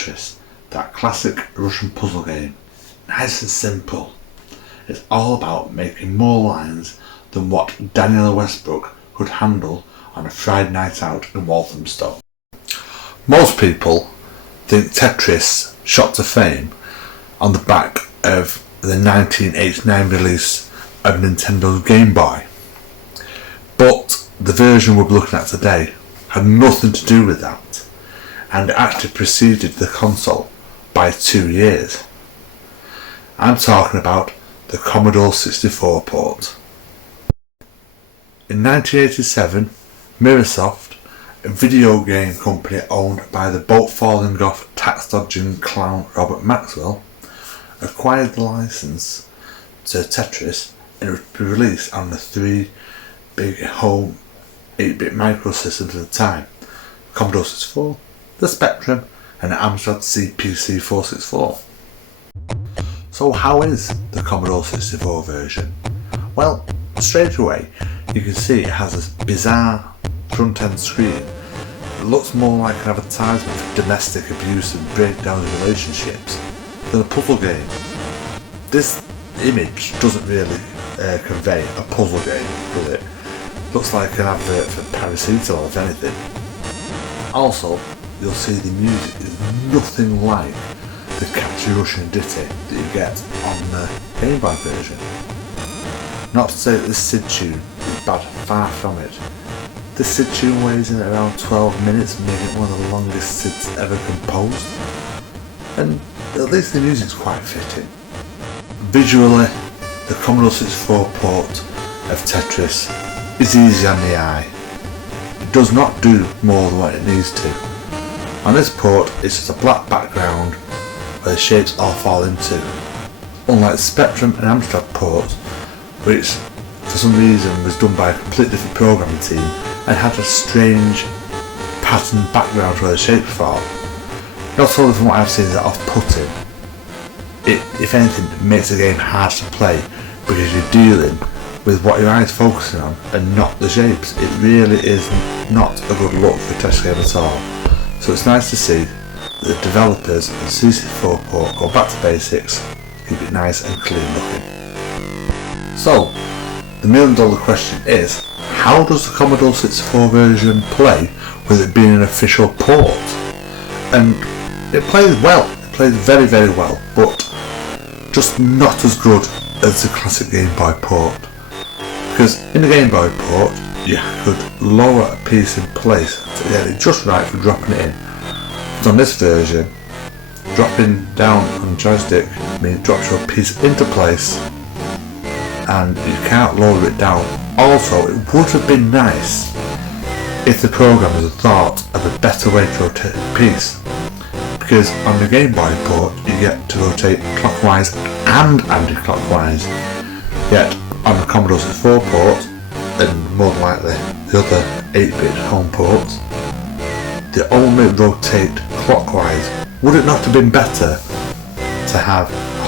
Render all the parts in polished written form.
Tetris, that classic Russian puzzle game. Nice and simple. It's all about making more lines than what Daniel Westbrook could handle on a Friday night out in Walthamstow. Most people think Tetris shot to fame on the back of the 1989 release of Nintendo's Game Boy. But the version we're looking at today had nothing to do with that, and actually preceded the console by 2 years. I'm talking about the Commodore 64 port. In 1987, Microsoft, a video game company owned by the boat-falling-off tax-dodging clown Robert Maxwell, acquired the license to Tetris, and it would be released on the three big home 8-bit microsystems at the time: Commodore 64, the Spectrum, and the Amstrad CPC464. So how is the Commodore 64 version? Well, straight away you can see it has this bizarre front end screen. It looks more like an advertisement for domestic abuse and breakdown in relationships than a puzzle game. This image doesn't really convey a puzzle game, does it? Looks like an advert for paracetamol, if anything. Also, you'll see the music is nothing like the catchy Russian ditty that you get on the Game Boy version. Not to say that this SID tune is bad, far from it. This SID tune weighs in at around 12 minutes, making it one of the longest SIDs ever composed. And at least the music's quite fitting. Visually, the Commodore 64 port of Tetris is easy on the eye. It does not do more than what it needs to. On this port, it's just a black background where the shapes all fall into, unlike the Spectrum and Amstrad ports, which for some reason was done by a completely different programming team and had a strange patterned background where the shapes fall. Also, from what I've seen, is that off-putting. It, if anything, makes the game hard to play because you're dealing with what your eye is focusing on and not the shapes. It really is not a good look for a Tetris game at all. So it's nice to see that the developers of the C64 port go back to basics, keep it nice and clean looking. So, the $1 million question is, how does the Commodore 64 version play with it being an official port? And it plays well, it plays very, very well, but just not as good as the classic Game Boy port. Because in the Game Boy port, you could lower a piece in place to get it just right for dropping it in. But on this version, dropping down on the joystick means it drops your piece into place and you can't lower it down. Also, it would have been nice if the programmers had thought of a better way to rotate the piece, because on the Game Boy port you get to rotate clockwise and anti-clockwise, yet on the Commodore 64 port, and more than likely the other 8-bit home ports, they only rotate clockwise. Would it not have been better to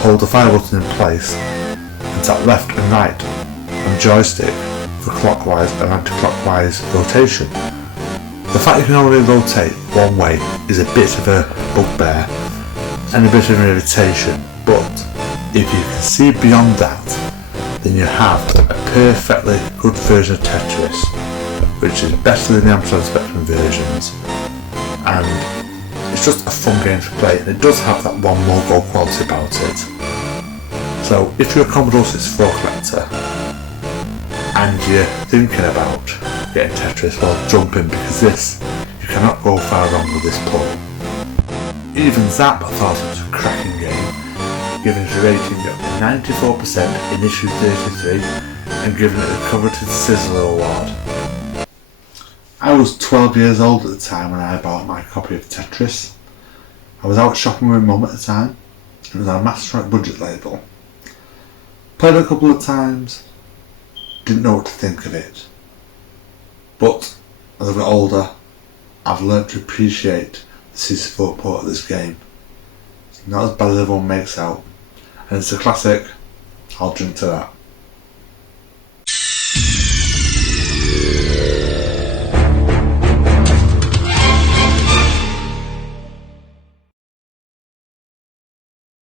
hold the fire button in place and tap left and right on joystick for clockwise and anti-clockwise rotation? The fact you can only rotate one way is a bit of a bugbear and a bit of an irritation, but if you can see beyond that, then you have a perfectly good version of Tetris, which is better than the Amstrad Spectrum versions, and it's just a fun game to play, and it does have that one more gold quality about it. So if you're a Commodore 64 collector and you're thinking about getting Tetris, well, jump in, because you cannot go far wrong with this port. Even Zap thought it was a cracking game, giving it a rating of 94% in issue 33 and giving it a coveted Sizzler award. I was 12 years old at the time when I bought my copy of Tetris. I was out shopping with mum at the time. It was on a Master budget label. Played it a couple of times, didn't know what to think of it. But as I got older, I've learnt to appreciate the C64 port of this game. It's not as bad as everyone makes out, and it's a classic. I'll drink to that.